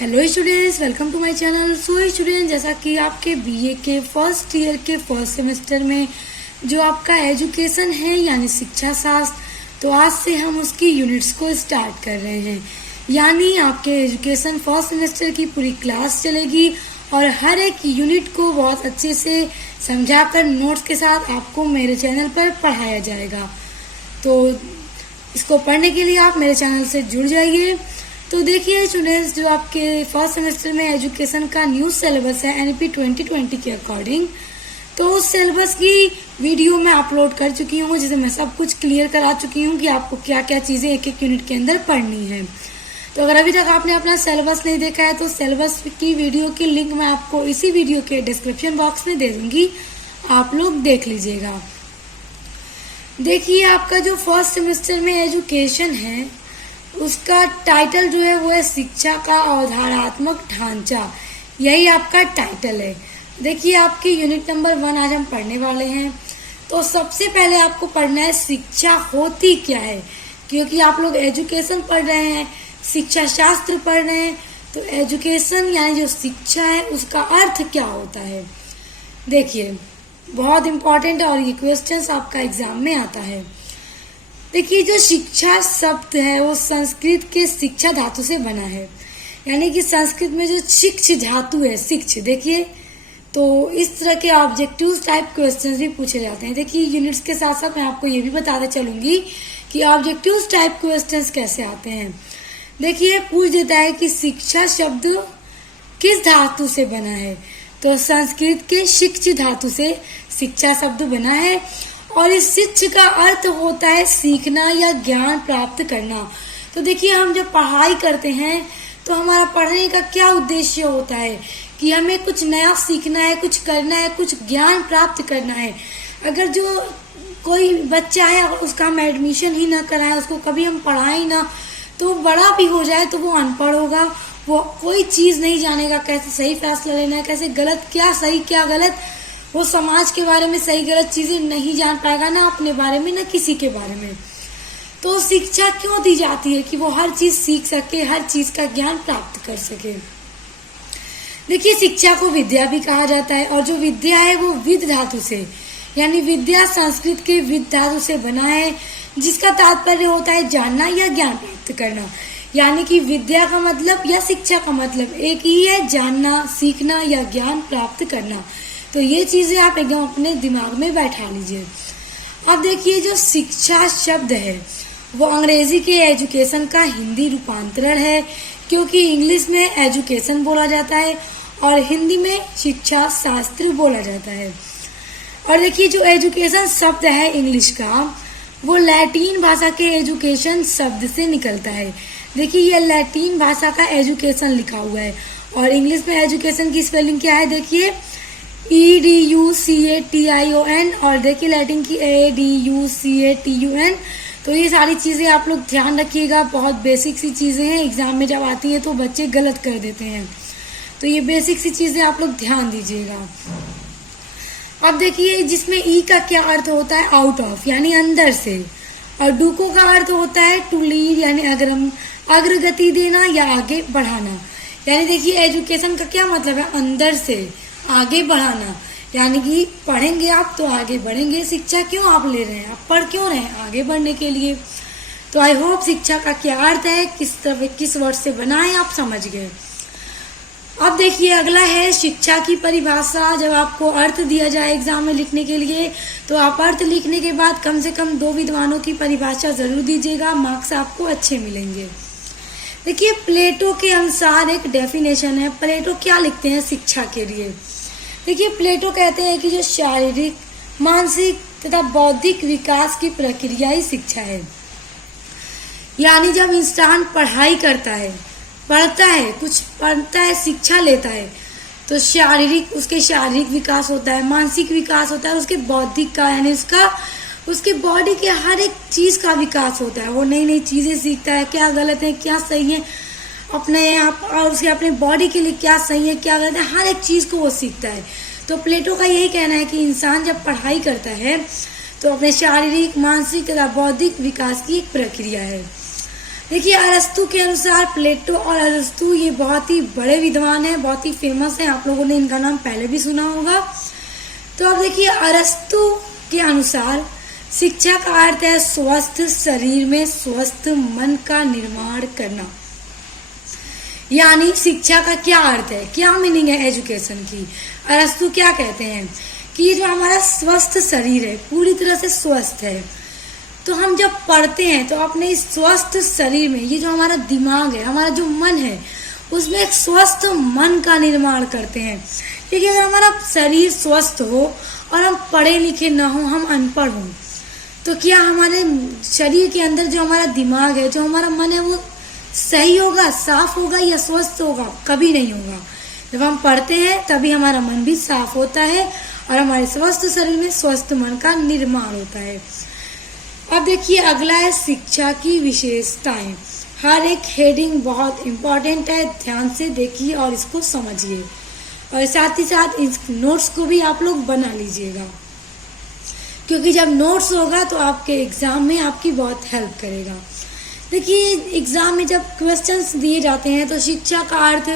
Hello students, welcome to my channel. So student, जैसा कि आपके बीए के फर्स्ट ईयर के फर्स्ट सेमेस्टर में जो आपका एजुकेशन है यानी शिक्षा शास्त्र, तो आज से हम उसकी यूनिट्स को स्टार्ट कर रहे हैं। यानी आपके एजुकेशन फर्स्ट सेमेस्टर की पूरी क्लास चलेगी और हर एक यूनिट को बहुत अच्छे से समझाकर नोट्स के साथ आपको मेरे चैनल पर पढ़ाया जाएगा। तो इसको पढ़ने के लिए आप मेरे चैनल से जुड़ जाइए। तो देखिए स्टूडेंट्स, जो आपके फर्स्ट सेमेस्टर में एजुकेशन का न्यू सिलेबस है एनईपी 2020 के अकॉर्डिंग, तो उस सिलेबस की वीडियो मैं अपलोड कर चुकी हूँ, जिसे मैं सब कुछ क्लियर करा चुकी हूँ कि आपको क्या क्या चीज़ें एक एक यूनिट के अंदर पढ़नी है। तो अगर अभी तक आपने अपना सिलेबस नहीं देखा है तो सिलेबस की वीडियो की लिंक मैं आपको इसी वीडियो के डिस्क्रिप्शन बॉक्स में दे दूंगी, आप लोग देख लीजिएगा। देखिए, आपका जो फर्स्ट सेमेस्टर में एजुकेशन है उसका टाइटल जो है वो है शिक्षा का अवधारणात्मक ढांचा। यही आपका टाइटल है। देखिए, आपकी यूनिट नंबर 1 आज हम पढ़ने वाले हैं। तो सबसे पहले आपको पढ़ना है शिक्षा होती क्या है, क्योंकि आप लोग एजुकेशन पढ़ रहे हैं, शिक्षा शास्त्र पढ़ रहे हैं। तो एजुकेशन यानी जो शिक्षा है उसका अर्थ क्या होता है। देखिए, बहुत इंपॉर्टेंट और ये क्वेश्चन आपका एग्जाम में आता है। देखिए, जो शिक्षा शब्द है वो संस्कृत के शिक्षा धातु से बना है। यानी कि संस्कृत में जो शिक्ष धातु है, शिक्ष, देखिए, तो इस तरह के ऑब्जेक्टिव टाइप क्वेश्चंस भी पूछे जाते हैं। देखिए, यूनिट्स के साथ साथ मैं आपको ये भी बताते चलूंगी कि ऑब्जेक्टिव टाइप क्वेश्चंस कैसे आते हैं। देखिए, पूछ देता है कि शिक्षा शब्द किस धातु से बना है, तो संस्कृत के शिक्ष धातु से शिक्षा शब्द बना है। और इस शिक्षा का अर्थ होता है सीखना या ज्ञान प्राप्त करना। तो देखिए, हम जब पढ़ाई करते हैं तो हमारा पढ़ने का क्या उद्देश्य होता है कि हमें कुछ नया सीखना है, कुछ करना है, कुछ ज्ञान प्राप्त करना है। अगर जो कोई बच्चा है उसका हम एडमिशन ही ना कराएं, उसको कभी हम पढ़ाएं ना, तो बड़ा भी हो जाए तो वो अनपढ़ होगा, वो कोई चीज़ नहीं जानेगा, कैसे सही फैसला लेना है, कैसे गलत, क्या सही क्या गलत, वो समाज के बारे में सही गलत चीजें नहीं जान पाएगा, ना अपने बारे में ना किसी के बारे में। तो शिक्षा क्यों दी जाती है कि वो हर चीज सीख सके, हर चीज का ज्ञान प्राप्त कर सके। देखिए, शिक्षा को विद्या भी कहा जाता है और जो विद्या है वो विद धातु से, यानी विद्या संस्कृत के विद धातु से बना है, जिसका तात्पर्य होता है जानना या ज्ञान प्राप्त करना। यानी कि विद्या का मतलब या शिक्षा का मतलब एक ही है, जानना, सीखना या ज्ञान प्राप्त करना। तो ये चीजें आप एकदम अपने दिमाग में बैठा लीजिए। अब देखिए, जो शिक्षा शब्द है वो अंग्रेजी के एजुकेशन का हिंदी रूपांतरण है, क्योंकि इंग्लिश में एजुकेशन बोला जाता है और हिंदी में शिक्षा शास्त्र बोला जाता है। और देखिए, जो एजुकेशन शब्द है इंग्लिश का वो लैटिन भाषा के एजुकेशन शब्द से निकलता है। देखिए, ये लैटिन भाषा का एजुकेशन लिखा हुआ है और इंग्लिश में एजुकेशन की स्पेलिंग क्या है, देखिए EDUCATION, और देखिए लैटिन की ADUCATUN। तो ये सारी चीज़ें आप लोग ध्यान रखिएगा, बहुत बेसिक सी चीज़ें हैं, एग्जाम में जब आती है तो बच्चे गलत कर देते हैं। तो ये बेसिक सी चीज़ें आप लोग ध्यान दीजिएगा। अब देखिए, जिसमें ई का क्या अर्थ होता है, आउट ऑफ यानी अंदर से, और डूको का अर्थ होता है टू लीड यानी अग्रगति देना या आगे बढ़ाना। यानी देखिए, एजुकेशन का क्या मतलब है, अंदर से आगे बढ़ाना। यानी कि पढ़ेंगे आप तो आगे बढ़ेंगे। शिक्षा क्यों आप ले रहे हैं, आप पढ़ क्यों रहे हैं, आगे बढ़ने के लिए। तो आई होप शिक्षा का क्या अर्थ है, किस वर्ड से बना है, आप समझ गए। अब देखिए, अगला है शिक्षा की परिभाषा। जब आपको अर्थ दिया जाए एग्जाम में लिखने के लिए, तो आप अर्थ लिखने के बाद कम से कम 2 विद्वानों की परिभाषा जरूर दीजिएगा, मार्क्स आपको अच्छे मिलेंगे। देखिए, प्लेटो के अनुसार एक डेफिनेशन है। प्लेटो क्या लिखते हैं शिक्षा के लिए। देखिए, प्लेटो कहते हैं कि जो शारीरिक, मानसिक तथा बौद्धिक विकास की प्रक्रिया ही शिक्षा है। यानी जब इंसान पढ़ाई करता है, पढ़ता है, कुछ पढ़ता है, शिक्षा लेता है, तो उसके शारीरिक विकास होता है, मानसिक विकास होता है, उसके बौद्धिक का यानी उसके बॉडी के हर एक चीज का विकास होता है। वो नई नई चीजें सीखता है, क्या गलत है, क्या सही है, अपने आप और उसके अपने बॉडी के लिए क्या सही है, क्या गलत है, हर एक चीज को वो सीखता है। तो प्लेटो का यही कहना है कि इंसान जब पढ़ाई करता है तो अपने शारीरिक, मानसिक तथा बौद्धिक विकास की एक प्रक्रिया है। देखिए अरस्तु के अनुसार प्लेटो और अरस्तु ये बहुत ही बड़े विद्वान हैं, बहुत ही फेमस हैं, आप लोगों ने इनका नाम पहले भी सुना होगा। तो अब देखिए अरस्तु के अनुसार शिक्षा का अर्थ है स्वस्थ शरीर में स्वस्थ मन का निर्माण करना। यानी शिक्षा का क्या अर्थ है, क्या मीनिंग है एजुकेशन की। अरस्तु क्या कहते हैं कि ये जो हमारा स्वस्थ शरीर है पूरी तरह से स्वस्थ है, तो हम जब पढ़ते हैं तो अपने इस स्वस्थ शरीर में ये जो हमारा दिमाग है, हमारा जो मन है, उसमें एक स्वस्थ मन का निर्माण करते हैं। क्योंकि अगर हमारा शरीर स्वस्थ हो और हम पढ़े लिखे ना हो, हम अनपढ़ हों, तो क्या हमारे शरीर के अंदर जो हमारा दिमाग है, जो हमारा मन है, वो सही होगा, साफ होगा या स्वस्थ होगा? कभी नहीं होगा। जब हम पढ़ते हैं तभी हमारा मन भी साफ होता है और हमारे स्वस्थ शरीर में स्वस्थ मन का निर्माण होता है। अब देखिए अगला है शिक्षा की विशेषताएं। हर एक हेडिंग बहुत इम्पोर्टेंट है, ध्यान से देखिए और इसको समझिए, और साथ ही साथ इस नोट्स को भी आप लोग बना लीजिएगा, क्योंकि जब नोट्स होगा तो आपके एग्जाम में आपकी बहुत हेल्प करेगा। देखिए एग्जाम में जब क्वेश्चंस दिए जाते हैं तो शिक्षा का अर्थ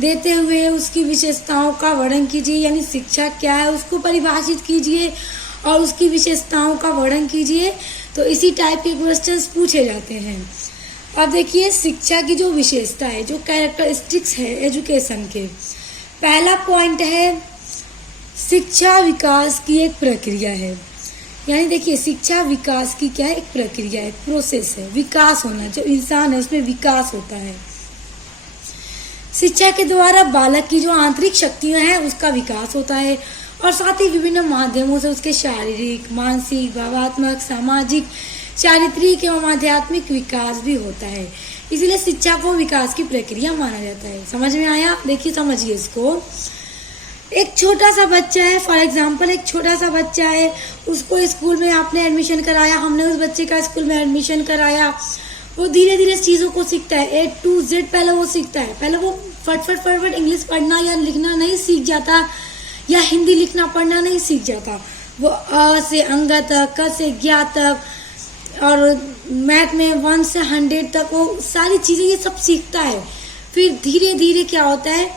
देते हुए उसकी विशेषताओं का वर्णन कीजिए, यानी शिक्षा क्या है उसको परिभाषित कीजिए और उसकी विशेषताओं का वर्णन कीजिए। तो इसी टाइप के क्वेश्चंस पूछे जाते हैं। अब देखिए शिक्षा की जो विशेषता है, जो कैरेक्टरिस्टिक्स है एजुकेशन के, पहला पॉइंट है शिक्षा विकास की एक प्रक्रिया है। यानी देखिए शिक्षा विकास की क्या है, एक प्रक्रिया है, प्रोसेस है, विकास होना, जो इंसान है उसमें विकास होता है। शिक्षा के द्वारा बालक की जो आंतरिक शक्तियां हैं उसका विकास होता है, और साथ ही विभिन्न माध्यमों से उसके शारीरिक, मानसिक, भावात्मक, सामाजिक, चारित्रिक एवं आध्यात्मिक विकास भी होता है। इसीलिए शिक्षा को विकास की प्रक्रिया माना जाता है। समझ में आया? देखिए समझिए इसको। एक छोटा सा बच्चा है, फॉर एग्जाम्पल एक छोटा सा बच्चा है, उसको स्कूल में आपने एडमिशन कराया, हमने उस बच्चे का स्कूल में एडमिशन कराया, वो धीरे धीरे चीज़ों को सीखता है, A to Z पहले वो सीखता है। पहले वो फट इंग्लिश पढ़ना या लिखना नहीं सीख जाता, या हिंदी लिखना पढ़ना नहीं सीख जाता। वो अ से अंग तक, क से ज्ञ तक, और मैथ में 1 से 100 तक वो सारी चीज़ें ये सब सीखता है। फिर धीरे धीरे क्या होता है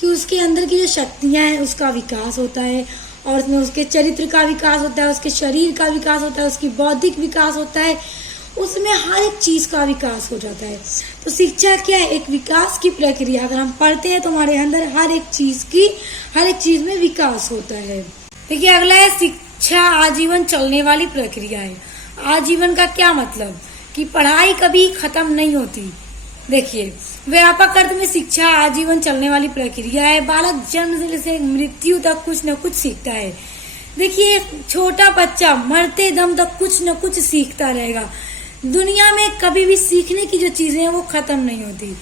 कि उसके अंदर की जो शक्तियाँ हैं उसका विकास होता है, और उसमें उसके चरित्र का विकास होता है, उसके शरीर का विकास होता है, उसकी बौद्धिक विकास होता है, उसमें हर एक चीज़ का विकास हो जाता है। तो शिक्षा क्या है? एक विकास की प्रक्रिया। अगर हम पढ़ते हैं तो हमारे अंदर हर एक चीज़ में विकास होता है। देखिए अगला है शिक्षा आजीवन चलने वाली प्रक्रिया है। आजीवन का क्या मतलब कि पढ़ाई कभी खत्म नहीं होती। देखिए व्यापक अर्थ में शिक्षा आजीवन चलने वाली प्रक्रिया है। बालक जन्म से मृत्यु तक कुछ न कुछ सीखता है। देखिए छोटा बच्चा मरते दम तक कुछ न कुछ सीखता रहेगा। दुनिया में कभी भी सीखने की जो चीजें हैं वो खत्म नहीं होती,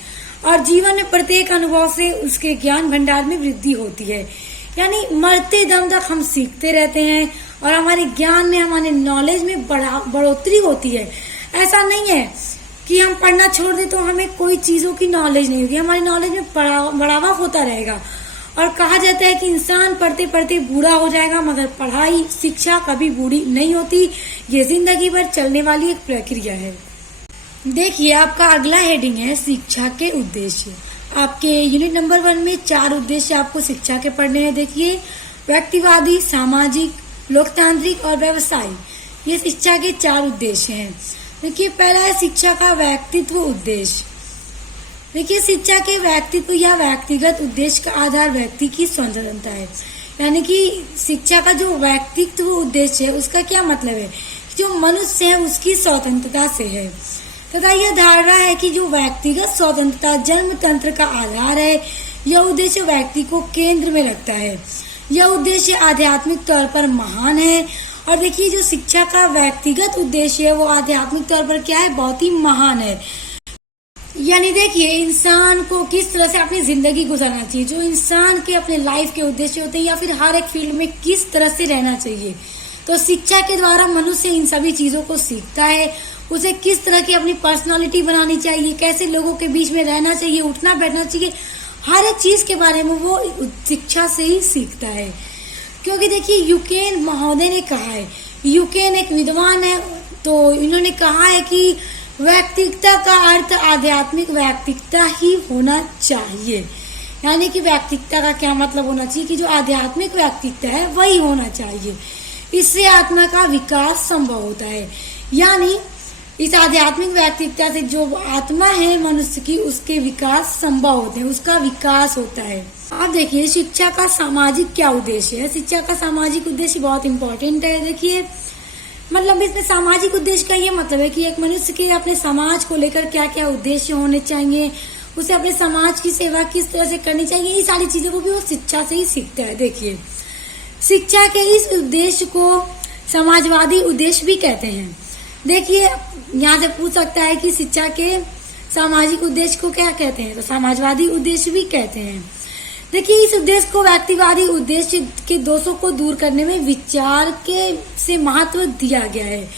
और जीवन में प्रत्येक अनुभव से उसके ज्ञान भंडार में वृद्धि होती है। यानी मरते दम तक हम सीखते रहते हैं और हमारे ज्ञान में, हमारे नॉलेज में बढ़ोतरी होती है। ऐसा नहीं है कि हम पढ़ना छोड़ दें तो हमें कोई चीजों की नॉलेज नहीं होगी, हमारी नॉलेज में बढ़ावा होता रहेगा। और कहा जाता है कि इंसान पढ़ते पढ़ते बूढ़ा हो जाएगा, मगर पढ़ाई शिक्षा कभी बूढ़ी नहीं होती। ये जिंदगी भर चलने वाली एक प्रक्रिया है। देखिए आपका अगला हेडिंग है शिक्षा के उद्देश्य। आपके यूनिट नंबर 1 में 4 उद्देश्य आपको शिक्षा के पढ़ने हैं। देखिए व्यक्तिवादी, सामाजिक, लोकतांत्रिक और व्यवसायिक, ये शिक्षा के 4 उद्देश्य हैं। देखिए पहला है शिक्षा का व्यक्तित्व उद्देश्य। देखिए शिक्षा के व्यक्तित्व या व्यक्तिगत उद्देश्य का आधार व्यक्ति की स्वतंत्रता है। यानी कि शिक्षा का जो व्यक्तित्व उद्देश्य है उसका क्या मतलब है, जो मनुष्य है उसकी स्वतंत्रता से है, तथा यह धारणा है कि जो व्यक्तिगत स्वतंत्रता जन्म तंत्र का आधार है, यह उद्देश्य व्यक्ति को केंद्र में रखता है। यह उद्देश्य आध्यात्मिक तौर पर महान है। और देखिए जो शिक्षा का व्यक्तिगत उद्देश्य है वो आध्यात्मिक तौर पर क्या है, बहुत ही महान है। यानी देखिए इंसान को किस तरह से अपनी जिंदगी गुजारना चाहिए, जो इंसान के अपने लाइफ के उद्देश्य होते हैं, या फिर हर एक फील्ड में किस तरह से रहना चाहिए। तो शिक्षा के द्वारा मनुष्य इन सभी चीजों को सीखता है। उसे किस तरह की अपनी पर्सनालिटी बनानी चाहिए, कैसे लोगों के बीच में रहना चाहिए, उठना बैठना चाहिए, हर एक चीज के बारे में वो शिक्षा से ही सीखता है। क्योंकि देखिए यूकेन महोदय ने कहा है, यूकेन एक विद्वान है, तो इन्होंने कहा है कि व्यक्तित्व का अर्थ आध्यात्मिक व्यक्तित्व ही होना चाहिए। यानी कि व्यक्तित्व का क्या मतलब होना चाहिए कि जो आध्यात्मिक व्यक्तित्व है वही होना चाहिए। इससे आत्मा का विकास संभव होता है। यानी इस आध्यात्मिक व्यक्तित्व से जो आत्मा है मनुष्य की, उसके विकास संभव होते हैं, उसका विकास होता है। अब देखिए शिक्षा का सामाजिक क्या उद्देश्य है। शिक्षा का सामाजिक उद्देश्य बहुत इंपॉर्टेंट है। देखिए मतलब इसमें सामाजिक उद्देश्य का ये मतलब है कि एक मनुष्य के अपने समाज को लेकर क्या क्या उद्देश्य होने चाहिए, उसे अपने समाज की सेवा किस तरह से करनी चाहिए, ये सारी चीजों को भी वो शिक्षा से ही सीखता है। देखिए शिक्षा के इस उद्देश्य को समाजवादी उद्देश्य भी कहते हैं। देखिए यहाँ से पूछ सकता है कि शिक्षा के सामाजिक उद्देश्य को क्या कहते हैं, तो समाजवादी उद्देश्य भी कहते हैं। देखिए इस उद्देश्य को व्यक्तिवादी उद्देश्य के दोषों को दूर करने में विचार के से महत्व दिया गया है।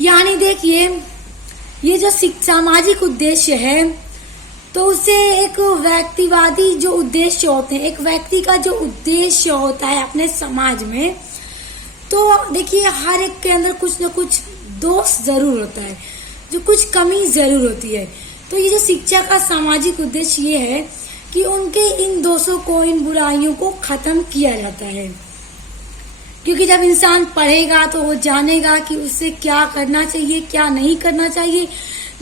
यानी देखिए ये जो सामाजिक उद्देश्य है तो उससे एक व्यक्तिवादी जो उद्देश्य होते हैं, एक व्यक्ति का जो उद्देश्य होता है अपने समाज में, तो देखिए हर एक के अंदर कुछ न कुछ दोष जरूर होता है, जो कुछ कमी जरूर होती है। तो ये जो शिक्षा का सामाजिक उद्देश्य ये है कि उनके इन दोषों को, इन बुराइयों को खत्म किया जाता है। क्योंकि जब इंसान पढ़ेगा तो वो जानेगा कि उसे क्या करना चाहिए, क्या नहीं करना चाहिए।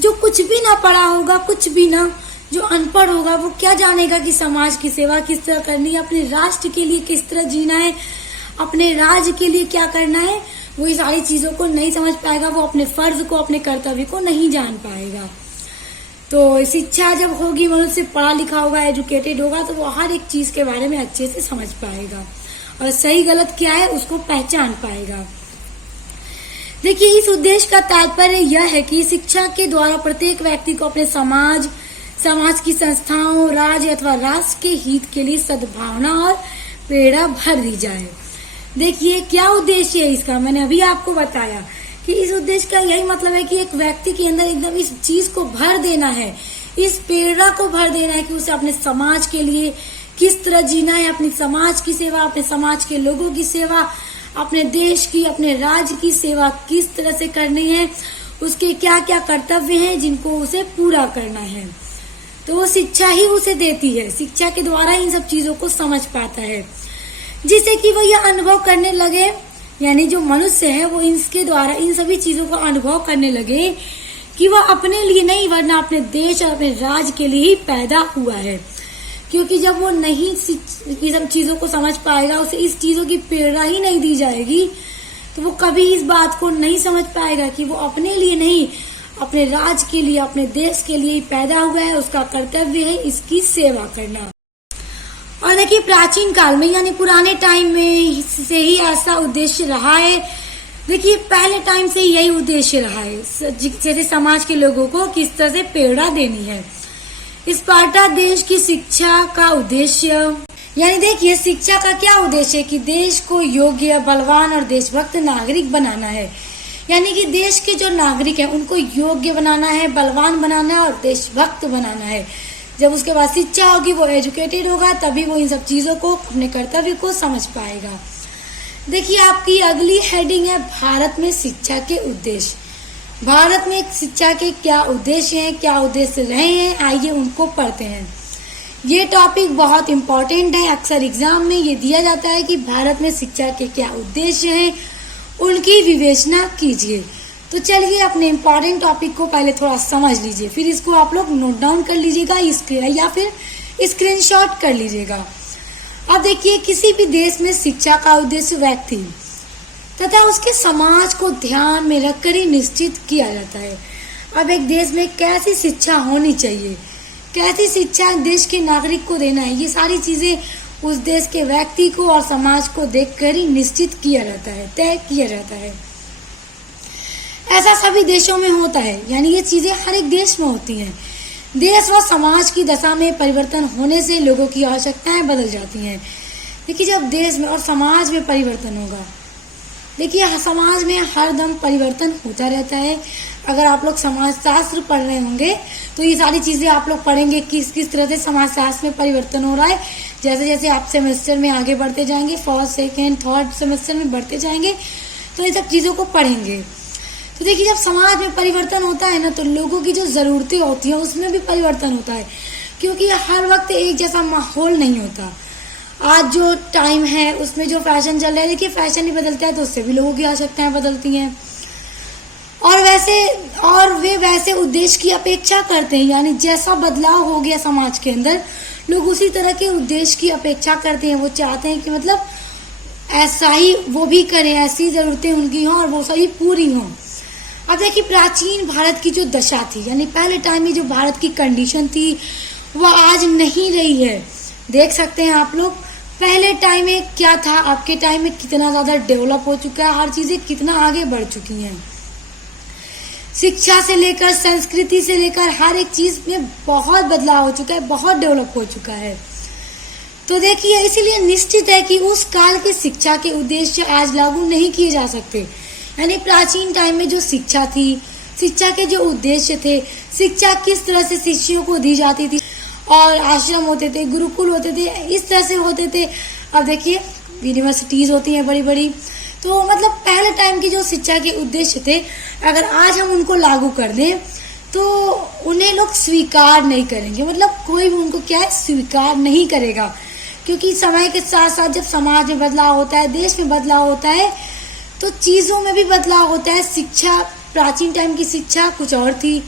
जो कुछ भी ना पढ़ा होगा, कुछ भी ना, जो अनपढ़ होगा वो क्या जानेगा कि समाज की सेवा किस तरह करनी है, अपने राष्ट्र के लिए किस तरह जीना है, अपने राज्य के लिए क्या करना है, वो ये सारी चीजों को नहीं समझ पाएगा। वो अपने फर्ज को, अपने कर्तव्य को नहीं जान पाएगा। तो शिक्षा जब होगी, मनुष्य पढ़ा लिखा होगा, एजुकेटेड होगा, तो वो हर एक चीज के बारे में अच्छे से समझ पाएगा और सही गलत क्या है उसको पहचान पाएगा। देखिए इस उद्देश्य का तात्पर्य यह है कि शिक्षा के द्वारा प्रत्येक व्यक्ति को अपने समाज की संस्थाओं, राज्य अथवा राष्ट्र के हित के लिए सद्भावना और प्रेरणा भर दी जाए। देखिए क्या उद्देश्य है इसका, मैंने अभी आपको बताया कि इस उद्देश्य का यही मतलब है कि एक व्यक्ति के अंदर एकदम इस चीज को भर देना है, इस प्रेरणा को भर देना है कि उसे अपने समाज के लिए किस तरह जीना है, अपने समाज की सेवा, अपने समाज के लोगों की सेवा, अपने देश की, अपने राज्य की सेवा किस तरह से करनी है, उसके क्या क्या कर्तव्य हैं जिनको उसे पूरा करना है। तो वो शिक्षा ही उसे देती है। शिक्षा के द्वारा इन सब चीजों को समझ पाता है, जिससे कि वो यह अनुभव करने लगे, यानी जो मनुष्य है वो इसके द्वारा इन सभी चीजों को अनुभव करने लगे कि वह अपने लिए नहीं वरना अपने देश और अपने राज्य के लिए ही पैदा हुआ है। क्योंकि जब वो नहीं ये सब चीजों को समझ पाएगा, उसे इस चीजों की प्रेरणा ही नहीं दी जाएगी, तो वो कभी इस बात को नहीं समझ पाएगा कि वो अपने लिए नहीं, अपने राज्य के लिए, अपने देश के लिए ही पैदा हुआ है। उसका कर्तव्य है इसकी सेवा करना। और देखिए प्राचीन काल में यानी पुराने टाइम में से ही ऐसा उद्देश्य रहा है। देखिए पहले टाइम से यही उद्देश्य रहा है, जैसे समाज के लोगों को किस तरह से प्रेरणा देनी है। स्पार्टा देश की शिक्षा का उद्देश्य, यानी देखिए शिक्षा का क्या उद्देश्य है कि देश को योग्य, बलवान और देशभक्त नागरिक बनाना है। यानी कि देश के जो नागरिक हैं उनको योग्य बनाना है, बलवान बनाना है और देशभक्त बनाना है। जब उसके बाद शिक्षा होगी, वो एजुकेटेड होगा, तभी वो इन सब चीजों को, अपने कर्तव्य को समझ पाएगा। देखिए आपकी अगली हेडिंग है भारत में शिक्षा के उद्देश्य। भारत में शिक्षा के क्या उद्देश्य हैं, क्या उद्देश्य रहे हैं, आइए उनको पढ़ते हैं। ये टॉपिक बहुत इम्पोर्टेंट है, अक्सर एग्जाम में ये दिया जाता है कि भारत में शिक्षा के क्या उद्देश्य हैं, उनकी विवेचना कीजिए। तो चलिए अपने इम्पोर्टेंट टॉपिक को पहले थोड़ा समझ लीजिए, फिर इसको आप लोग नोट डाउन कर लीजिएगा या फिर स्क्रीनशॉट कर लीजिएगा। अब देखिए किसी भी देश में शिक्षा का उद्देश्य व्यक्ति तथा उसके समाज को ध्यान में रखकर ही निश्चित किया जाता है। अब एक देश में कैसी शिक्षा होनी चाहिए, कैसी शिक्षा देश के नागरिक को देना है, ये सारी चीजें उस देश के व्यक्ति को और समाज को देखकर ही निश्चित किया जाता है, तय किया जाता है। ऐसा सभी देशों में होता है, यानी ये चीजें हर एक देश में होती हैं। देश व समाज की दशा में परिवर्तन होने से लोगों की आवश्यकताएं बदल जाती हैं। देखिए जब देश में और समाज में परिवर्तन होगा, देखिए समाज में हर दम परिवर्तन होता रहता है। अगर आप लोग समाज शास्त्र पढ़ रहे होंगे तो ये सारी चीजें आप लोग पढ़ेंगे किस किस तरह से समाज शास्त्र में परिवर्तन हो रहा है। जैसे जैसे आप सेमेस्टर में आगे बढ़ते जाएंगे, फर्स्ट सेकेंड थर्ड सेमेस्टर में बढ़ते जाएंगे, तो इन सब चीजों को पढ़ेंगे। तो देखिए जब समाज में परिवर्तन होता है ना तो लोगों की जो ज़रूरतें होती हैं उसमें भी परिवर्तन होता है, क्योंकि हर वक्त एक जैसा माहौल नहीं होता। आज जो टाइम है उसमें जो फैशन चल रहा है, देखिए फैशन ही बदलता है तो उससे भी लोगों की आवश्यकताएं बदलती हैं, और वे वैसे उद्देश्य की अपेक्षा करते हैं। यानी जैसा बदलाव हो गया समाज के अंदर, लोग उसी तरह के उद्देश्य की अपेक्षा करते हैं। वो चाहते हैं कि मतलब ऐसा ही वो भी करें, ऐसी ज़रूरतें उनकी हों और वो सही पूरी हों। अब देखिए प्राचीन भारत की जो दशा थी, यानी पहले टाइम में जो भारत की कंडीशन थी वह आज नहीं रही है। देख सकते हैं आप लोग पहले टाइम में क्या था, आपके टाइम में कितना ज़्यादा डेवलप हो चुका है, हर चीज़ें कितना आगे बढ़ चुकी हैं। शिक्षा से लेकर संस्कृति से लेकर हर एक चीज़ में बहुत बदलाव हो चुका है, बहुत डेवलप हो चुका है। तो देखिए इसीलिए निश्चित है कि उस काल के शिक्षा के उद्देश्य आज लागू नहीं किए जा सकते। यानी प्राचीन टाइम में जो शिक्षा थी, शिक्षा के जो उद्देश्य थे, शिक्षा किस तरह से शिष्यों को दी जाती थी, और आश्रम होते थे, गुरुकुल होते थे, इस तरह से होते थे। अब देखिए यूनिवर्सिटीज़ होती हैं बड़ी बड़ी। तो मतलब पहले टाइम की जो शिक्षा के उद्देश्य थे, अगर आज हम उनको लागू कर दें तो उन्हें लोग स्वीकार नहीं करेंगे। मतलब कोई भी उनको क्या है, स्वीकार नहीं करेगा, क्योंकि समय के साथ साथ जब समाज में बदलाव होता है, देश में बदलाव होता है, तो चीज़ों में भी बदलाव होता है। शिक्षा, प्राचीन टाइम की शिक्षा कुछ और थी,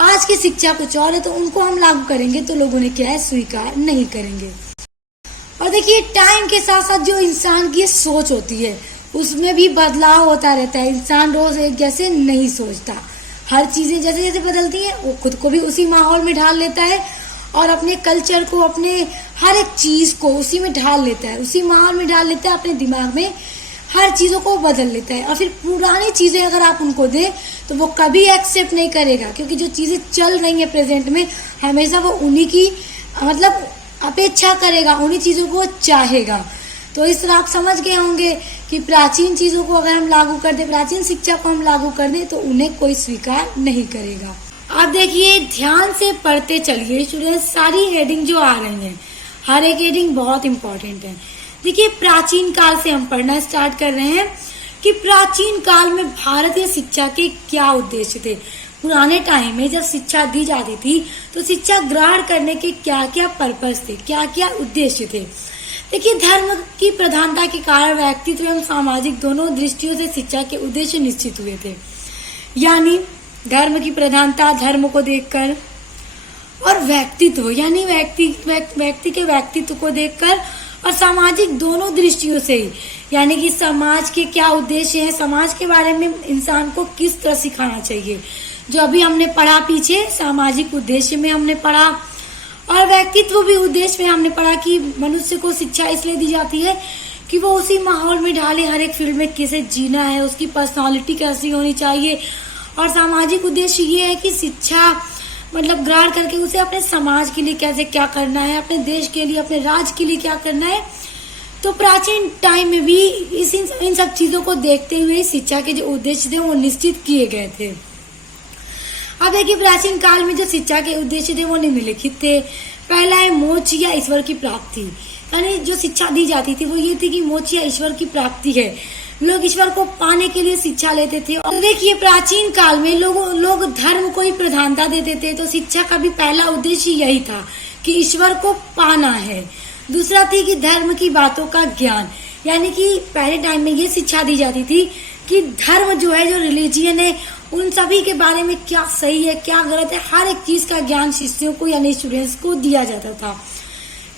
आज की शिक्षा कुछ और है, तो उनको हम लागू करेंगे तो लोगों ने क्या है, स्वीकार नहीं करेंगे। और देखिए टाइम के साथ साथ जो इंसान की सोच होती है उसमें भी बदलाव होता रहता है। इंसान रोज एक जैसे नहीं सोचता, हर चीज़ें जैसे जैसे बदलती हैं वो खुद को भी उसी माहौल में ढाल लेता है, और अपने कल्चर को, अपने हर एक चीज़ को उसी में ढाल लेता है, उसी माहौल में डाल लेता है, अपने दिमाग में हर चीज़ों को बदल लेता है। और फिर पुरानी चीज़ें अगर आप उनको दें तो वो कभी एक्सेप्ट नहीं करेगा, क्योंकि जो चीज़ें चल रही हैं प्रेजेंट में, हमेशा वो उन्हीं की मतलब अपेक्षा करेगा, उन्हीं चीज़ों को चाहेगा। तो इस तरह आप समझ गए होंगे कि प्राचीन चीज़ों को अगर हम लागू कर दें, प्राचीन शिक्षा को हम लागू कर दें तो उन्हें कोई स्वीकार नहीं करेगा। आप देखिए ध्यान से पढ़ते चलिए स्टूडेंट्स, सारी हेडिंग जो आ रही हैं, हर एक हेडिंग बहुत इंपॉर्टेंट है। देखिए प्राचीन काल से हम पढ़ना स्टार्ट कर रहे हैं कि प्राचीन काल में भारतीय शिक्षा के क्या उद्देश्य थे। पुराने टाइम में जब शिक्षा दी जाती थी तो शिक्षा ग्रहण करने के क्या क्या पर्पस थे, क्या क्या उद्देश्य थे। देखिए धर्म की प्रधानता के कारण व्यक्तित्व एवं सामाजिक दोनों दृष्टियों से शिक्षा के उद्देश्य निश्चित हुए थे। यानी धर्म की प्रधानता, धर्म को देखकर, और व्यक्तित्व यानी व्यक्ति के व्यक्तित्व को देखकर, और सामाजिक दोनों दृष्टियों से, यानी कि समाज के क्या उद्देश्य हैं, समाज के बारे में इंसान को किस तरह सिखाना चाहिए, जो अभी हमने पढ़ा पीछे सामाजिक उद्देश्य में हमने पढ़ा, और व्यक्तित्व भी उद्देश्य में हमने पढ़ा कि मनुष्य को शिक्षा इसलिए दी जाती है कि वो उसी माहौल में ढाले, हर एक फील्ड में कैसे जीना है, उसकी पर्सनालिटी कैसी होनी चाहिए। और सामाजिक उद्देश्य ये है कि शिक्षा मतलब ग्रहण करके उसे अपने समाज के लिए कैसे क्या करना है, अपने देश के लिए, अपने राज्य के लिए क्या करना है। तो प्राचीन टाइम में भी इन सब चीजों को देखते हुए शिक्षा के जो उद्देश्य थे वो निश्चित किए गए थे। अब देखिए प्राचीन काल में जो शिक्षा के उद्देश्य थे वो निम्नलिखित थे। पहला है मोक्ष या ईश्वर की प्राप्ति, यानी जो शिक्षा दी जाती थी वो ये थी कि मोक्ष या ईश्वर की प्राप्ति है, लोग ईश्वर को पाने के लिए शिक्षा लेते थे। और देखिए प्राचीन काल में लोग धर्म को ही प्रधानता देते थे, तो शिक्षा का भी पहला उद्देश्य यही था कि ईश्वर को पाना है। दूसरा थी कि धर्म की बातों का ज्ञान, यानी कि पहले टाइम में ये शिक्षा दी जाती थी कि धर्म जो है, जो रिलीजियन है, उन सभी के बारे में क्या सही है क्या गलत है, हर एक चीज का ज्ञान शिष्यों को यानी स्टूडेंट्स को दिया जाता था।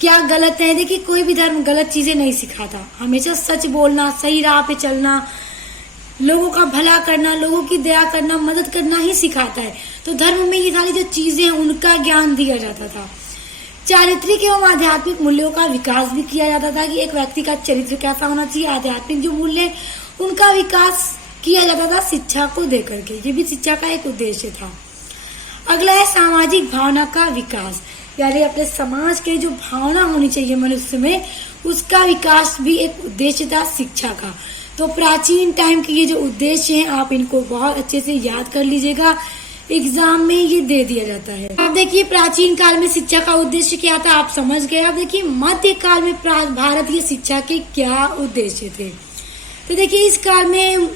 क्या गलत है, देखिए कोई भी धर्म गलत चीजें नहीं सिखाता, हमेशा सच बोलना, सही राह पे चलना, लोगों का भला करना, लोगों की दया करना, मदद करना ही सिखाता है। तो धर्म में ये सारी जो चीजें हैं उनका ज्ञान दिया जाता था। चारित्रिक एवं आध्यात्मिक मूल्यों का विकास भी किया जाता था कि एक व्यक्ति का चरित्र कैसा होना चाहिए, आध्यात्मिक जो मूल्य उनका विकास किया जाता था शिक्षा को देकर के। ये भी शिक्षा का एक उद्देश्य था। अगला है सामाजिक भावना का विकास, यानी अपने समाज के जो भावना होनी चाहिए मनुष्य में, उसका विकास भी एक उद्देश्य था शिक्षा का। तो प्राचीन टाइम के ये जो उद्देश्य हैं आप इनको बहुत अच्छे से याद कर लीजिएगा, एग्जाम में ये दे दिया जाता है। अब देखिए प्राचीन काल में शिक्षा का उद्देश्य क्या था आप समझ गए। अब देखिए मध्य काल में भारतीय शिक्षा के क्या उद्देश्य थे। तो देखिए इस काल में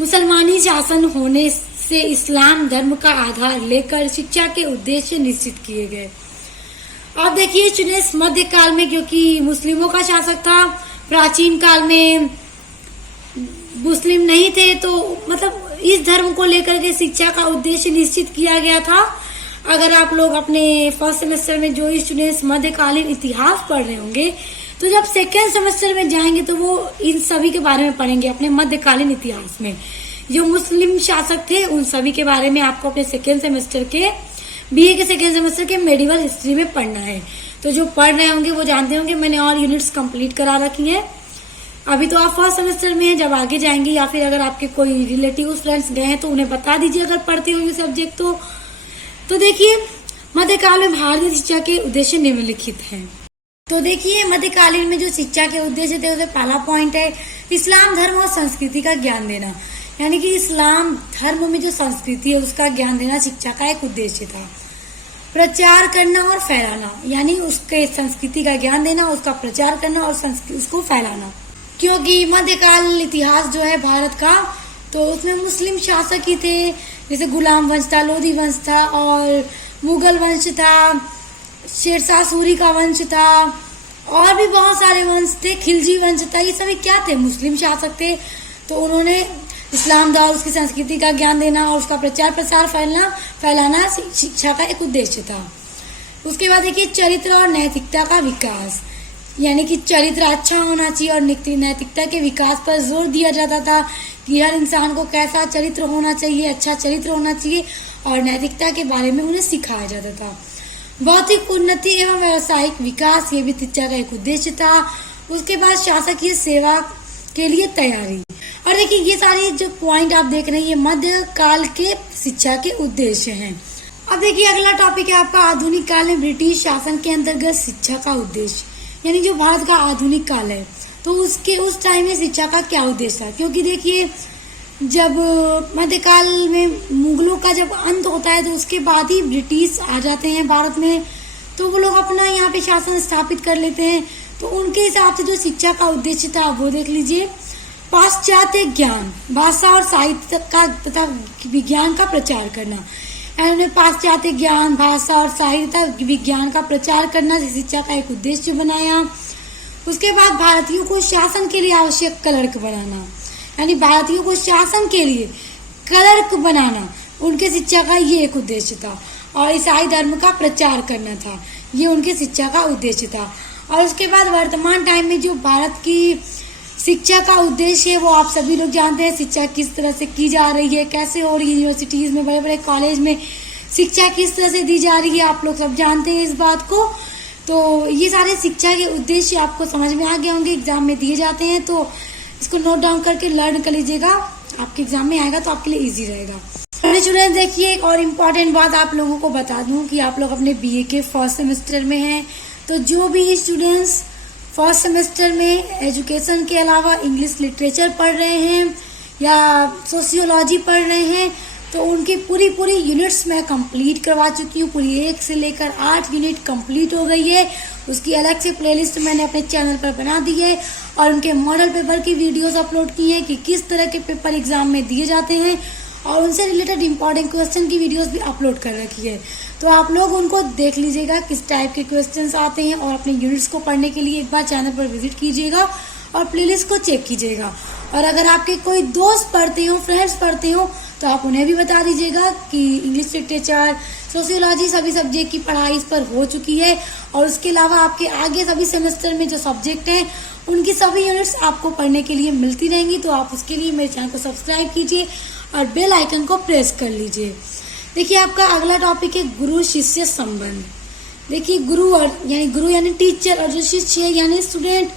मुसलमानी शासन होने से इस्लाम धर्म का आधार लेकर शिक्षा के उद्देश्य निश्चित किए गए। अब देखिए स्टूडेंट्स, मध्यकाल में क्योंकि मुस्लिमों का शासक था, प्राचीन काल में मुस्लिम नहीं थे, तो मतलब इस धर्म को लेकर के शिक्षा का उद्देश्य निश्चित किया गया था। अगर आप लोग अपने फर्स्ट सेमेस्टर में जो स्टूडेंट्स मध्यकालीन इतिहास पढ़ रहे होंगे, तो जब सेकेंड सेमेस्टर में जाएंगे तो वो इन सभी के बारे में पढ़ेंगे। अपने मध्यकालीन इतिहास में जो मुस्लिम शासक थे उन सभी के बारे में आपको अपने सेकेंड सेमेस्टर के बीए के सेकेंड सेमेस्टर के मेडिवल हिस्ट्री में पढ़ना है। तो जो पढ़ रहे होंगे वो जानते होंगे मैंने और यूनिट्स कंप्लीट करा रखी हैं। अभी तो आप फर्स्ट सेमेस्टर में हैं, जब आगे जाएंगे या फिर अगर आपके कोई रिलेटिव फ्रेंड्स गए हैं तो उन्हें बता दीजिए अगर पढ़ते होंगे सब्जेक्ट तो देखिए मध्यकाल में भारतीय शिक्षा के उद्देश्य निम्नलिखित हैं। तो देखिए मध्यकालीन में जो शिक्षा के उद्देश्य थे उसमें पहला पॉइंट है इस्लाम धर्म और संस्कृति का ज्ञान देना। यानी कि इस्लाम धर्म में जो संस्कृति है उसका ज्ञान देना शिक्षा का एक उद्देश्य था। प्रचार करना और फैलाना, यानी उसके संस्कृति का ज्ञान देना, उसका प्रचार करना और उसको फैलाना। क्योंकि मध्यकाल इतिहास जो है भारत का, तो उसमें मुस्लिम शासक ही थे, जैसे गुलाम वंश था, लोधी वंश था और मुगल वंश था, शेरशाह सूरी का वंश था और भी बहुत सारे वंश थे, खिलजी वंश था। ये सभी क्या थे? मुस्लिम शासक थे। तो उन्होंने इस्लाम धर्म, उसकी संस्कृति का ज्ञान देना और उसका प्रचार प्रसार फैलाना शिक्षा का एक उद्देश्य था। उसके बाद देखिए चरित्र और नैतिकता का विकास, यानी कि चरित्र अच्छा होना चाहिए और नैतिकता के विकास पर जोर दिया जाता था कि हर इंसान को कैसा चरित्र होना चाहिए, अच्छा चरित्र होना चाहिए और नैतिकता के बारे में उन्हें सिखाया जाता था। भौतिक उन्नति एवं व्यावसायिक विकास, ये भी शिक्षा का एक उद्देश्य था। उसके बाद शासकीय सेवा के लिए तैयारी। और देखिए ये सारे जो पॉइंट आप देख रहे हैं ये मध्यकाल के शिक्षा के उद्देश्य हैं। अब देखिए अगला टॉपिक है आपका आधुनिक काल में ब्रिटिश शासन के अंतर्गत शिक्षा का उद्देश्य, यानी जो भारत का आधुनिक काल है तो उसके उस टाइम में शिक्षा का क्या उद्देश्य था। क्योंकि देखिए जब मध्यकाल में मुगलों का जब अंत होता है तो उसके बाद ही ब्रिटिश आ जाते हैं भारत में, तो वो लोग अपना यहाँ पे शासन स्थापित कर लेते हैं। तो उनके हिसाब से जो शिक्षा का उद्देश्य था वो देख लीजिए, पाश्चात्य ज्ञान, भाषा और साहित्य का तथा विज्ञान का प्रचार करना। उन्होंने पाश्चात्य ज्ञान, भाषा और साहित्य विज्ञान का प्रचार करना शिक्षा का एक उद्देश्य बनाया। उसके बाद भारतीयों को शासन के लिए आवश्यक क्लर्क बनाना, यानी भारतीयों को शासन के लिए क्लर्क बनाना उनके शिक्षा का ये एक उद्देश्य था। और ईसाई धर्म का प्रचार करना था, ये उनके शिक्षा का उद्देश्य था। और उसके बाद वर्तमान टाइम में जो भारत की शिक्षा का उद्देश्य है वो आप सभी लोग जानते हैं। शिक्षा किस तरह से की जा रही है, कैसे हो रही है, यूनिवर्सिटीज में, बड़े बड़े कॉलेज में शिक्षा किस तरह से दी जा रही है, आप लोग सब जानते हैं इस बात को। तो ये सारे शिक्षा के उद्देश्य आपको समझ में आ गए होंगे, एग्जाम में दिए जाते हैं, तो इसको नोट डाउन करके लर्न कर लीजिएगा, आपके एग्जाम में आएगा तो आपके लिए इजी रहेगा। स्टूडेंट्स देखिए एक और इम्पोर्टेंट बात आप लोगों को बता दूं कि आप लोग अपने बीए के फर्स्ट सेमेस्टर में हैं, तो जो भी स्टूडेंट्स फर्स्ट सेमेस्टर में एजुकेशन के अलावा इंग्लिश लिटरेचर पढ़ रहे हैं या सोशियोलॉजी पढ़ रहे हैं तो उनकी पूरी यूनिट्स मैं कंप्लीट करवा चुकी हूँ। पूरी 1 से लेकर 8 यूनिट कंप्लीट हो गई है। उसकी अलग से प्लेलिस्ट मैंने अपने चैनल पर बना दी है और उनके मॉडल पेपर की वीडियोस अपलोड की हैं कि किस तरह के पेपर एग्जाम में दिए जाते हैं और उनसे रिलेटेड इंपॉर्टेंट क्वेश्चन की वीडियोस भी अपलोड कर रखी है। तो आप लोग उनको देख लीजिएगा किस टाइप के क्वेश्चंस आते हैं और अपने यूनिट्स को पढ़ने के लिए एक बार चैनल पर विजिट कीजिएगा और प्लेलिस्ट को चेक कीजिएगा। और अगर आपके कोई दोस्त पढ़ते हो, फ्रेंड्स पढ़ते हो, तो आप उन्हें भी बता दीजिएगा कि इंग्लिश लिटरेचर, सोशियोलॉजी सभी सब्जेक्ट की पढ़ाई इस पर हो चुकी है और उसके अलावा आपके आगे सभी सेमेस्टर में जो सब्जेक्ट हैं उनकी सभी यूनिट्स आपको पढ़ने के लिए मिलती रहेंगी। तो आप उसके लिए मेरे चैनल को सब्सक्राइब कीजिए और बेल आइकन को प्रेस कर लीजिए। देखिए आपका अगला टॉपिक है गुरु शिष्य संबंध। देखिए गुरु यानी टीचर और जो शिष्य है यानी स्टूडेंट,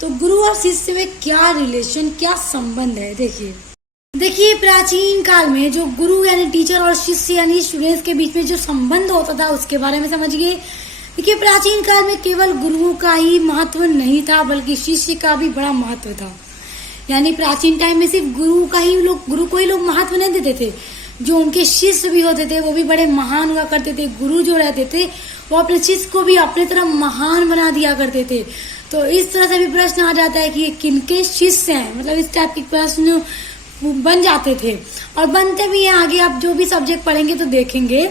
तो गुरु और शिष्य में क्या रिलेशन, क्या संबंध है। देखिए प्राचीन काल में जो गुरु यानी टीचर और शिष्य यानी स्टूडेंट्स के बीच में जो संबंध होता था उसके बारे में समझिए। देखिए प्राचीन काल में केवल गुरुओं का ही महत्व नहीं था बल्कि शिष्य का भी बड़ा महत्व था। यानी प्राचीन टाइम में सिर्फ गुरु को ही लोग महत्व नहीं देते थे, जो उनके शिष्य भी होते थे वो भी बड़े महान हुआ करते थे। गुरु जो रहते थे वो अपने शिष्य को भी अपनी तरह महान बना दिया करते थे। तो इस तरह से भी प्रश्न आ जाता है कि ये किनके शिष्य हैं, मतलब इस टाइप के प्रश्न बन जाते थे और बनते भी हैं। आगे आप जो भी सब्जेक्ट पढ़ेंगे तो देखेंगे।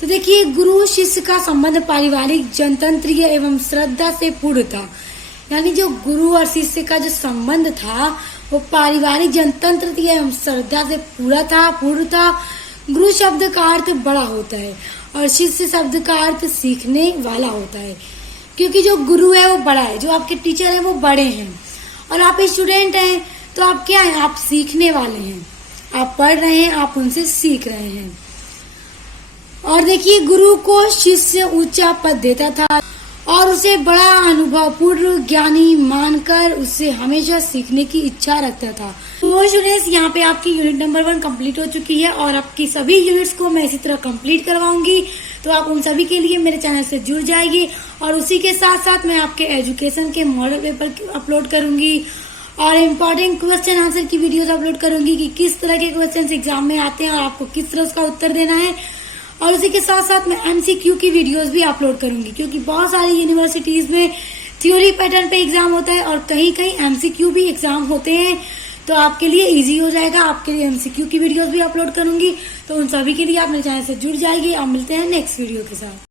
तो देखिए, गुरु शिष्य का संबंध पारिवारिक, जनतंत्रीय एवं श्रद्धा से पूर्ण था। यानी जो गुरु और शिष्य का जो संबंध था वो पारिवारिक, जनतंत्र एवं श्रद्धा से पूर्ण था। गुरु शब्द का अर्थ बड़ा होता है और शिष्य शब्द का अर्थ सीखने वाला होता है, क्योंकि जो गुरु है वो बड़ा है, जो आपके टीचर है वो बड़े हैं और आप स्टूडेंट हैं तो आप क्या हैं, आप सीखने वाले हैं, आप पढ़ रहे हैं, आप उनसे सीख रहे हैं। और देखिए, गुरु को शिष्य ऊंचा पद देता था और उसे बड़ा अनुभवपूर्ण ज्ञानी मानकर उससे हमेशा सीखने की इच्छा रखता था। तो स्टूडेंट्स, यहाँ पे आपकी यूनिट नंबर 1 कंप्लीट हो चुकी है और आपकी सभी यूनिट्स को मैं इसी तरह कंप्लीट करवाऊंगी, तो आप उन सभी के लिए मेरे चैनल से जुड़ जाएगी। और उसी के साथ साथ मैं आपके एजुकेशन के मॉडल पेपर अपलोड करूंगी और इम्पोर्टेंट क्वेश्चन आंसर की वीडियोस अपलोड करूंगी कि किस तरह के क्वेश्चन एग्जाम में आते हैं और आपको किस तरह उसका उत्तर देना है। और उसी के साथ साथ मैं एमसीक्यू की वीडियोस भी अपलोड करूंगी, क्योंकि बहुत सारी यूनिवर्सिटीज में थ्योरी पैटर्न पे एग्जाम होता है और कहीं कहीं एमसीक्यू भी एग्जाम होते हैं, तो आपके लिए इजी हो जाएगा। आपके लिए एमसीक्यू की वीडियोस भी अपलोड करूंगी, तो उन सभी के लिए आप मेरे चैनल से जुड़ जाएगी। आप मिलते हैं नेक्स्ट वीडियो के साथ।